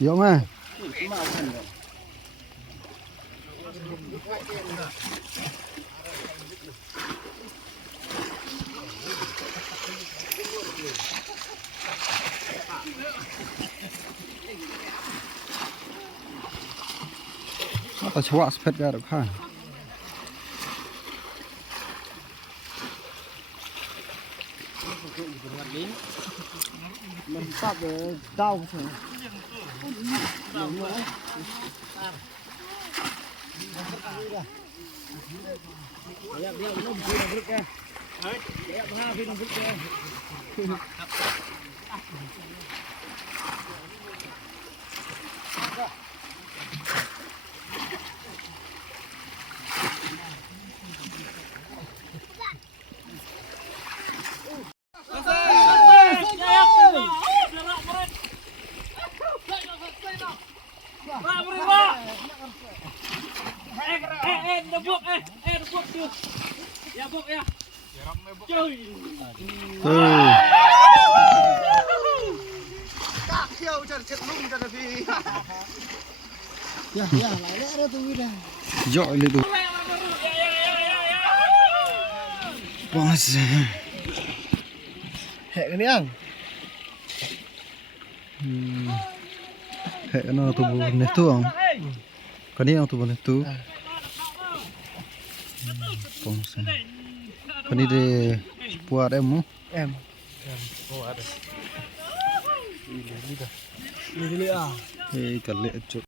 Yo mà. Atau cowok sepet garuk ha. Mantap đau rồi. Giỏi lên được. Bos. Hẹ cái này. Hẹ nó tuh netu ang. Cái này tuh netu. Bos. Cái này de buat em. Em. Buat. Ini dia. Ini dia. Hei, kalau